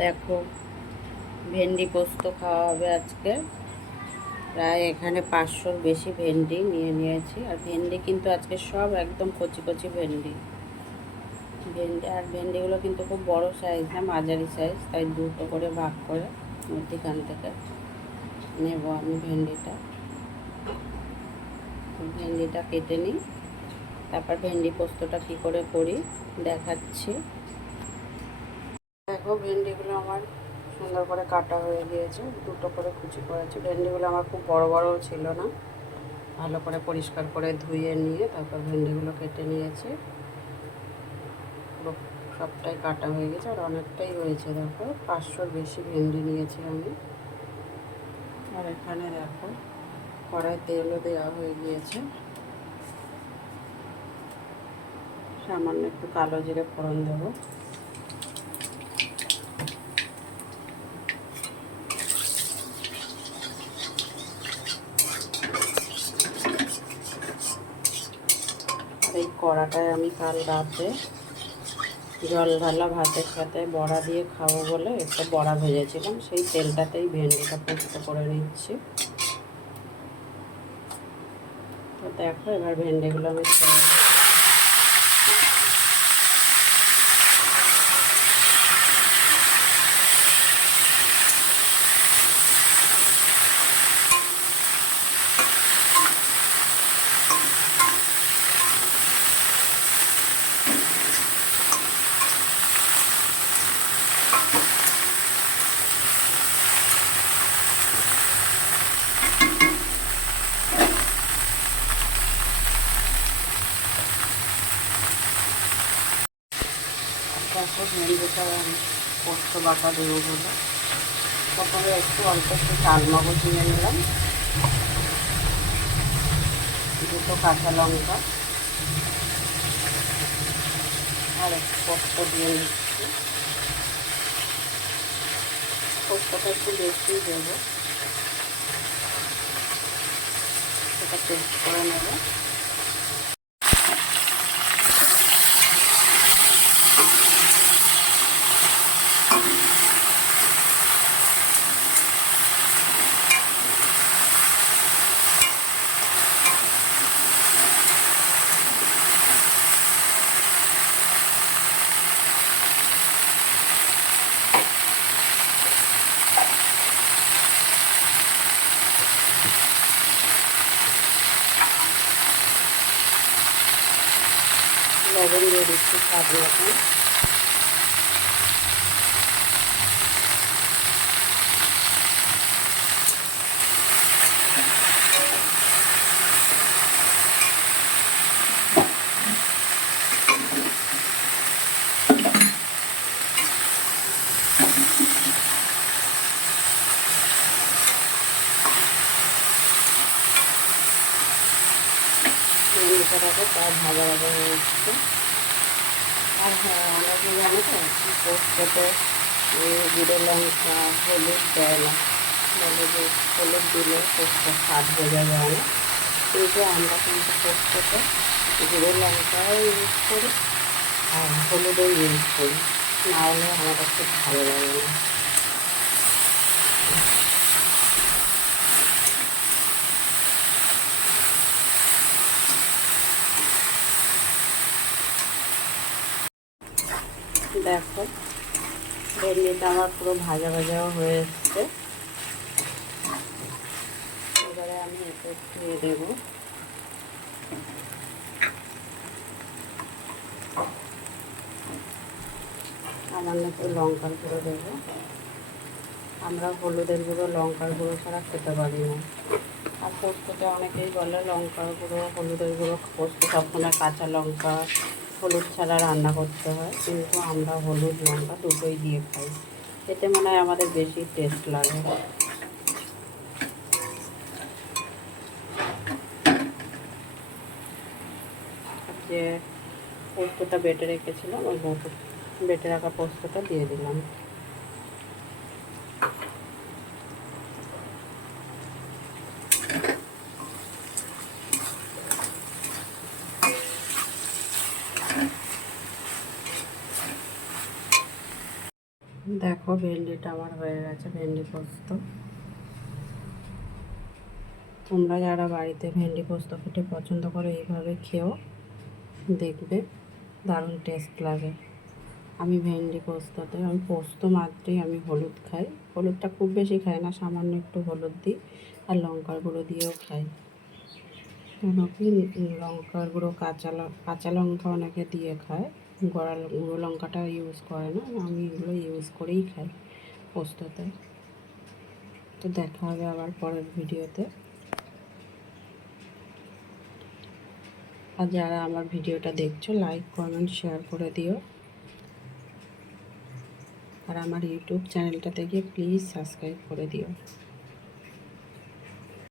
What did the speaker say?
দেখো, ভেন্ডি পোস্ত খাওয়া হবে আজকে। প্রায় এখানে 500-র বেশি ভেন্ডি নিয়ে নিয়েছি। আর ভেন্ডি কিন্তু আজকে সব একদম কচি কচি ভেন্ডি। ভেন্ডিগুলো কিন্তু খুব বড় সাইজ না, মাঝারি সাইজ, তাই দুটো করে ভাগ করে মধ্যিখান থেকে নেব আমি ভেন্ডিটা কেটে নিই। তারপর ভেন্ডি পোস্তটা কী করে করি দেখাচ্ছি। দেখো, ভেন্ডিগুলো আমার সুন্দর করে কাটা হয়ে গিয়েছে, দুটো করে কুচি করেছি। ভেন্ডিগুলো আমার খুব বড় বড়ও ছিল না, ভালো করে পরিষ্কার করে ধুয়ে নিয়ে তারপর ভেন্ডিগুলো কেটে নিয়েছি। পুরো সবটাই কাটা হয়ে গেছে, আর অনেকটাই হয়েছে। দেখো, 500-র বেশি ভেন্ডি নিয়েছি আমি। আর এখানে দেখো, কড়াই তেলও দেওয়া হয়ে গিয়েছে। সামান্য একটু কালো জিরে ফোড়ন দেবো। আর এই কড়াটায় আমি কাল রাতে জল ঢালা ভাতের সাথে বড়া দিয়ে খাবো বলে একটা বড়া ভেজেছিলাম, সেই তেলটাতেই ভেন্ডিটা পোস্ত করে নিচ্ছি। তো দেখো, এবার ভেন্ডিগুলো আমি দেখো, ভেন্ডিটা পোস্ত বাটা দেবো বলে প্রথমে অল্প একটু চাল মগজ নিয়ে নিলাম, দুটো কাঁচা লঙ্কা আর একটু পোস্ত দিয়ে নিচ্ছি। পোস্তটা একটু বেশি দেবো, সেটা পেস্ট করে নেবো। লবণ দিয়ে দিচ্ছি স্বাদ মতন। ভেন্ডিটাকে প্রায় ভাজা ভাজা হয়ে এসছে। আর হ্যাঁ, অনেকে জানো তো পোস্ততে জিরে লঙ্কা হলুদ দেয় না, বলে যে হলুদ দিলে পোস্ত স্বাদ হয়ে যাবে অনেক। কিন্তু আমরা কিন্তু পোস্ততে জিরে লঙ্কাও ইউজ করি আর হলুদও ইউজ করি, না হলে আমাদের খুব ভালো লাগে না। দেখো, ভেন্ডিটা আমার পুরো ভাজা ভাজাও হয়ে এসছে। এবারে আমি এতে দিয়ে দেবো সামান্য একটু লঙ্কার গুঁড়ো দেবো। আমরা হলুদের গুঁড়ো লঙ্কার গুঁড়ো ছাড়া খেতে পারি না। আর পোস্ততে অনেকেই বলে লঙ্কার গুঁড়ো হলুদের গুঁড়ো, পোস্ত সবসময় কাঁচা লঙ্কা হলুদ ছাড়া রান্না করতে হয়, কিন্তু আমরা হলুদ লঙ্কা দুটোই দিয়ে খাই, এতে মনে হয় আমাদের বেশি টেস্ট লাগে। যে পোস্তটা বেটে রেখেছিলাম, ওই বেটে রাখা পোস্তটা দিয়ে দিলাম। দেখো ভেন্ডিটা আমার হয়ে গেছে, ভেন্ডি পোস্ত। তোমরা যারা বাড়িতে ভেন্ডি পোস্ত খেতে পছন্দ করো এইভাবে খেও, দেখবে দারুণ টেস্ট লাগে। আমি ভেন্ডি পোস্ততে আমি পোস্ত মাত্রই আমি হলুদ খাই, হলুদটা খুব বেশি খাই না, সামান্য একটু হলুদ দিই আর লঙ্কার গুঁড়ো দিয়েও খাই। কেন কি লঙ্কার গুঁড়ো কাঁচা লঙ্কা অনেকে দিয়ে খায়, গুঁড়ো লঙ্কাটা ইউজ করে না, আমি এগুলো ইউজ করেই খাই পোস্ততে। তো দেখা হবে আবার পরের ভিডিওতে। আর যারা আমার ভিডিওটা দেখছো লাইক কমেন্ট শেয়ার করে দিও, আর আমার ইউটিউব চ্যানেলটাতে গিয়ে প্লিজ সাবস্ক্রাইব করে দিও।